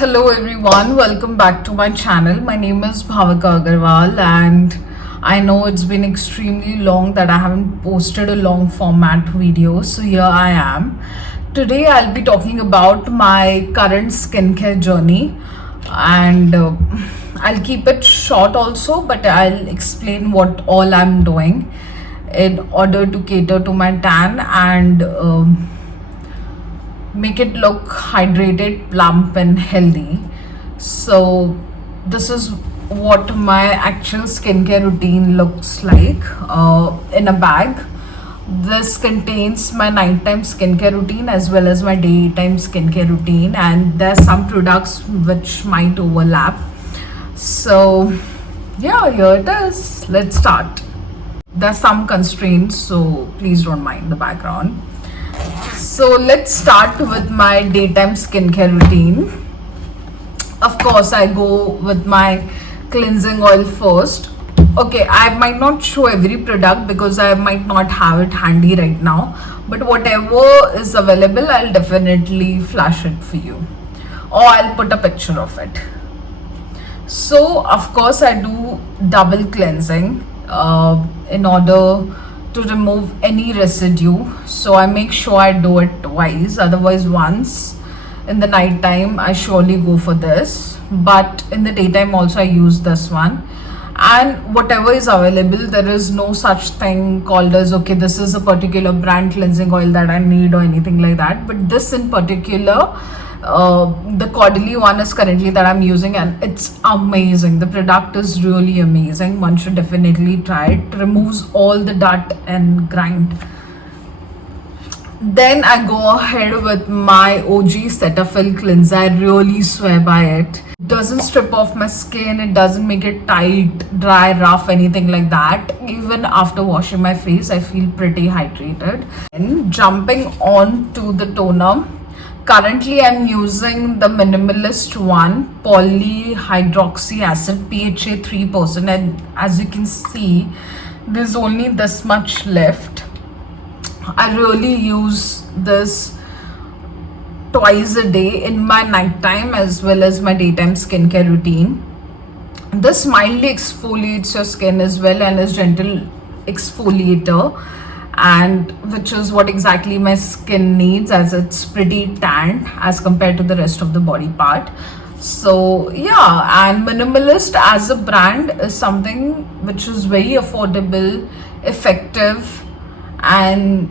Hello everyone, welcome back to my channel. My name is Bhavika Agarwal and I know it's been extremely long that I haven't posted a long format video, so here I am. Today I'll be talking about my current skincare journey and I'll keep it short also, but I'll explain what all I'm doing in order to cater to my tan and make it look hydrated, plump, and healthy. So, this is what my actual skincare routine looks like in a bag. This contains my nighttime skincare routine as well as my daytime skincare routine, and there's some products which might overlap. So, yeah, here it is. Let's start. There's some constraints, so please don't mind the background. So let's start with my daytime skincare routine. Of course, I go with my cleansing oil first. Okay, I might not show every product because I might not have it handy right now, but whatever is available, I'll definitely flash it for you, or I'll put a picture of it. So, of course, I do double cleansing in order to remove any residue. So I make sure I do it twice, otherwise once in the night time I surely go for this, but in the daytime also I use this one. And whatever is available, there is no such thing called as okay, this is a particular brand cleansing oil that I need or anything like that. But this in particular, the Caudalie one is currently that I'm using, and it's amazing. The product is really amazing. One should definitely try it. Removes all the dirt and grind. Then I go ahead with my OG Cetaphil cleanser. I really swear by it. It doesn't strip off my skin. It doesn't make it tight, dry, rough, anything like that. Even after washing my face, I feel pretty hydrated. And jumping on to the toner. Currently, I'm using the Minimalist one, polyhydroxy acid, PHA 3%, and as you can see, there's only this much left. I really use this twice a day in my nighttime as well as my daytime skincare routine. This mildly exfoliates your skin as well and is gentle exfoliator, and which is what exactly my skin needs, as it's pretty tanned as compared to the rest of the body part. So yeah, and Minimalist as a brand is something which is very affordable, effective, and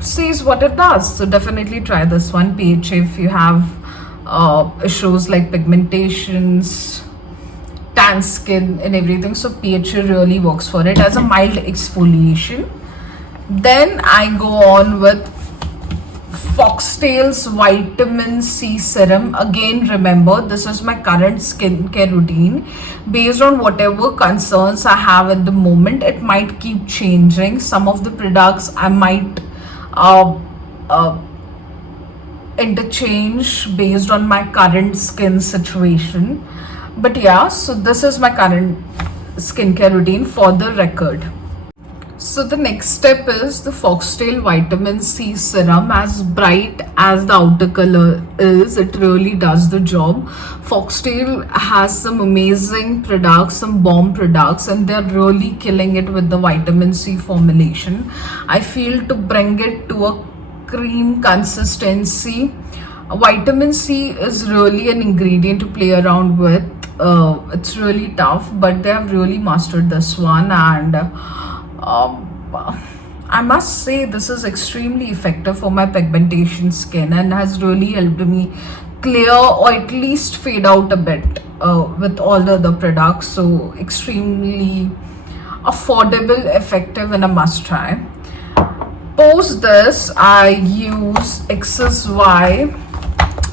sees what it does. So definitely try this one, PHA, if you have issues like pigmentations, tan skin and everything. So PHA really works for it as a mild exfoliation. Then I go on with Foxtail's vitamin C serum. Again, remember, this is my current skincare routine. Based on whatever concerns I have at the moment, it might keep changing. Some of the products I might interchange based on my current skin situation. But yeah, so this is my current skincare routine for the record. So the next step is the Foxtail vitamin C serum. As bright as the outer color is, it really does the job. Foxtail has some amazing products, some bomb products, and they're really killing it with the vitamin C formulation. I feel to bring it to a cream consistency, vitamin C is really an ingredient to play around with. It's really tough, but they have really mastered this one, and I must say this is extremely effective for my pigmentation skin and has really helped me clear or at least fade out a bit with all the other products. So extremely affordable, effective, and a must try. Post this, I use XSY.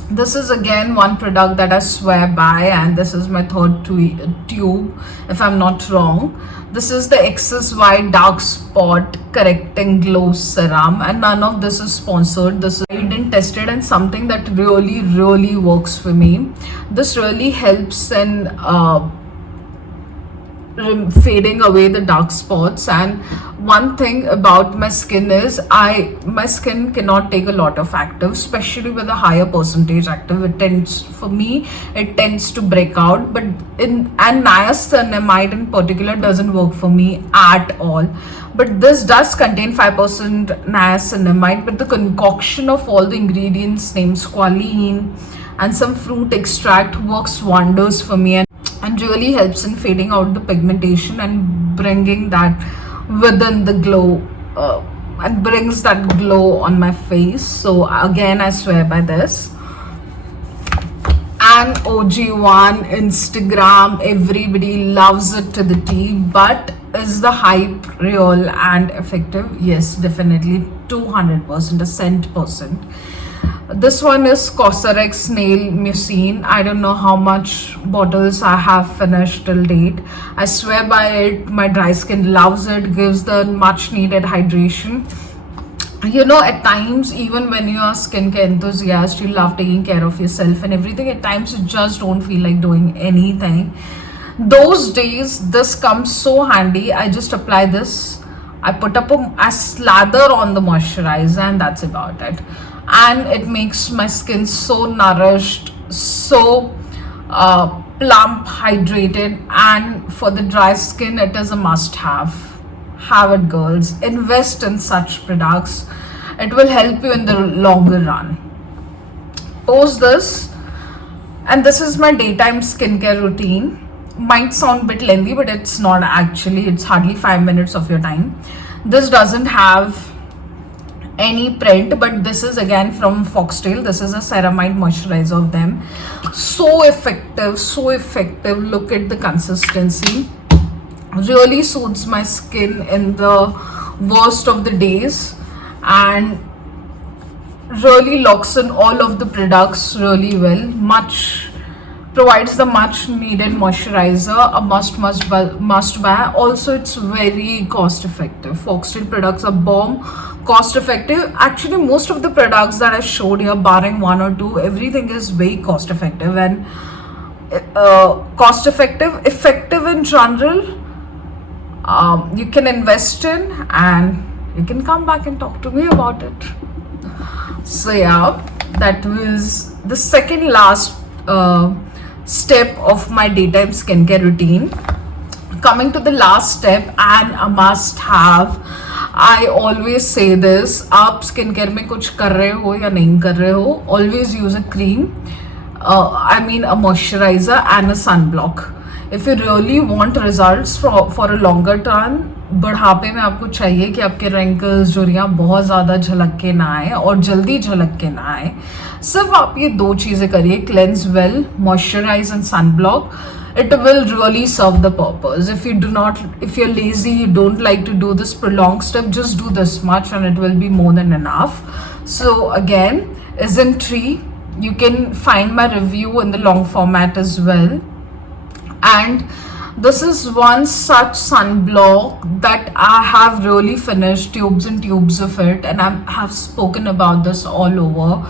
This is again one product that I swear by, and this is my third tube if I'm not wrong. This is the XSY Dark Spot Correcting Glow Serum, and none of this is sponsored. This is tried and tested and something that really works for me. This really helps in fading away the dark spots. And one thing about my skin is my skin cannot take a lot of active, especially with a higher percentage active. It tends to break out. But and niacinamide in particular doesn't work for me at all. But this does contain 5% niacinamide, but the concoction of all the ingredients named squalene and some fruit extract works wonders for me, and really helps in fading out the pigmentation and bringing that within the glow, and brings that glow on my face. So again, I swear by this. And OG1, Instagram, everybody loves it to the T, but is the hype real and effective? Yes, definitely, 200%, a cent percent. This one is Cosrx Nail Mucin. I don't know how much bottles I have finished till date. I swear by it. My dry skin loves it. Gives the much needed hydration. You know, at times, even when you are skincare enthusiast, you love taking care of yourself and everything. At times, you just don't feel like doing anything. Those days, this comes so handy. I just apply this. I slather on the moisturizer, and that's about it. And it makes my skin so nourished, so plump, hydrated. And for the dry skin, it is a must have it, girls. Invest in such products. It will help you in the longer run. Post this, and this is my daytime skincare routine. Might sound a bit lengthy, but it's not actually. It's hardly 5 minutes of your time. This doesn't have any print, but this is again from Foxtail. This is a ceramide moisturizer of them. So effective, so effective. Look at the consistency. Really suits my skin in the worst of the days, and really locks in all of the products really well. Provides the much needed moisturizer, a must buy. Also, it's very cost effective. Foxtail products are bomb, cost effective. Actually, most of the products that I showed here, barring one or two, everything is very cost effective, and effective in general. You can invest in, and you can come back and talk to me about it. So yeah, that was the second last step of my daytime skincare routine. Coming to the last step, and a must have. I always say this, आप skincare में कुछ कर रहे हो या नहीं कर रहे हो, always use a cream, a moisturizer and a sunblock. If you really want results for a longer term, बुढ़ापे में आपको चाहिए कि आपके wrinkles, झुर्रियाँ बहुत ज़्यादा झलक के ना आए और जल्दी झलक के ना आए, सिर्फ आप ये दो चीज़ें करिए, cleanse well, moisturize and sunblock. It will really serve the purpose. If you're lazy, you don't like to do this prolonged step, just do this much and it will be more than enough. So again, Isntree, you can find my review in the long format as well. And this is one such sunblock that I have really finished tubes and tubes of it, and I have spoken about this all over.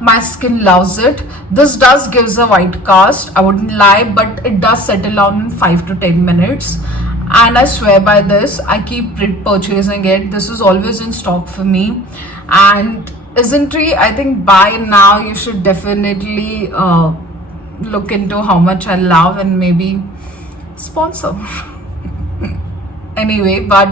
My skin loves it. This does gives a white cast, I wouldn't lie, but it does settle down in 5 to 10 minutes. And I swear by this, I keep purchasing it. This is always in stock for me. And Isntree, I think by now you should definitely look into how much I love and maybe sponsor. Anyway, but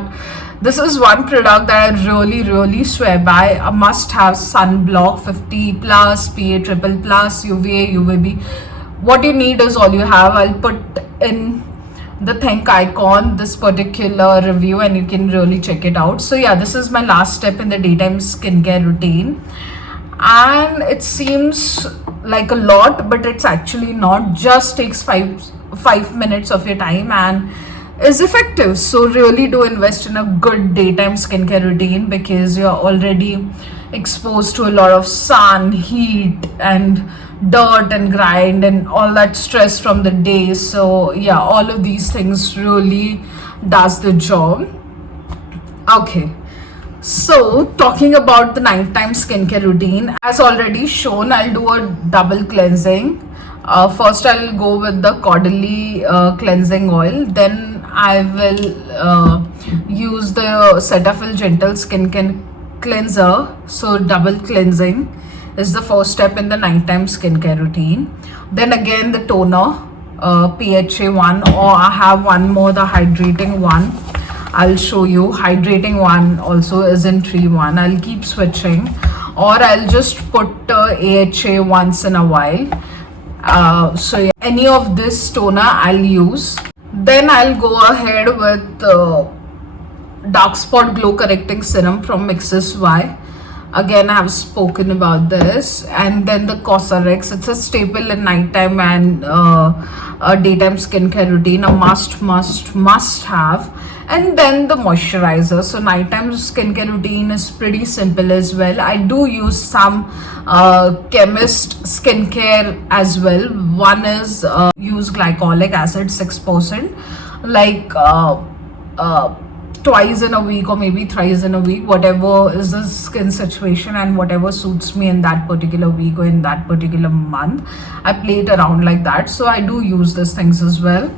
this is one product that I really swear by. A must have sunblock, 50 plus, PA triple plus, UVA, UVB. What you need is all you have. I'll put in the thank icon this particular review and you can really check it out. So yeah, this is my last step in the daytime skincare routine. And it seems like a lot, but it's actually not. Just takes 5 minutes of your time and is effective. So really do invest in a good daytime skincare routine, because you're already exposed to a lot of sun, heat and dirt and grind and all that stress from the day. So yeah, all of these things really does the job. Okay, so talking about the nighttime skincare routine, as already shown, I'll do a double cleansing. First I'll go with the Caudalie cleansing oil, then I will use the Cetaphil Gentle Skin Cleanser. So double cleansing is the first step in the nighttime skincare routine. Then again the toner, PHA one, or I have one more, the hydrating one. I'll show you. Hydrating one also is in 3-1. I'll keep switching, or I'll just put AHA once in a while. So yeah, any of this toner I'll use. Then I'll go ahead with dark spot glow correcting serum from Mixus Y. Again, I have spoken about this. And then the Cosrx. It's a staple in nighttime and a daytime skincare routine, a must have. And then the moisturizer. So nighttime skincare routine is pretty simple as well. I do use some chemist skincare as well. One is use glycolic acid 6%, like twice in a week or maybe thrice in a week, whatever is the skin situation and whatever suits me in that particular week or in that particular month. I play it around like that. So I do use these things as well.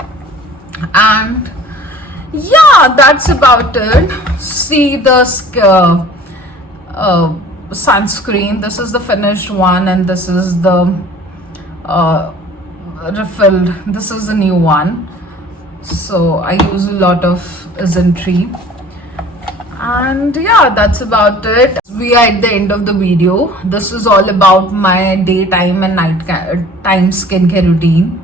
And yeah, that's about it. See the sunscreen. This is the finished one, and this is the refilled. This is the new one. So I use a lot of Zintree. And yeah, that's about it. We are at the end of the video. This is all about my daytime and nighttime skincare routine,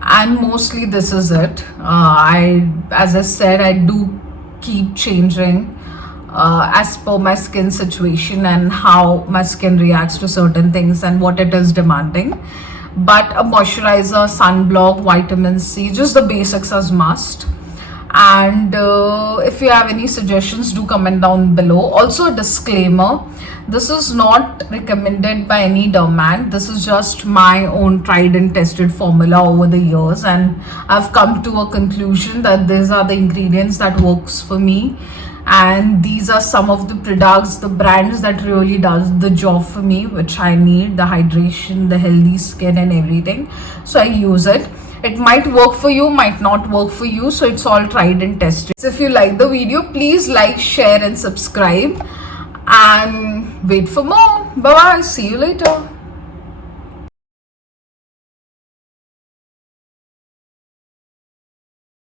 and mostly this is it. As I said, I do keep changing as per my skin situation and how my skin reacts to certain things and what it is demanding. But a moisturizer, sunblock, vitamin C, just the basics as must. And if you have any suggestions, do comment down below. Also a disclaimer, this is not recommended by any dermat. This is just my own tried and tested formula over the years, and I've come to a conclusion that these are the ingredients that works for me, and these are some of the products, the brands that really does the job for me, which I need, the hydration, the healthy skin and everything. So I use it. It might work for you, might not work for you, so it's all tried and tested. So if you like the video, please like, share and subscribe, and wait for more. Bye bye, see you later.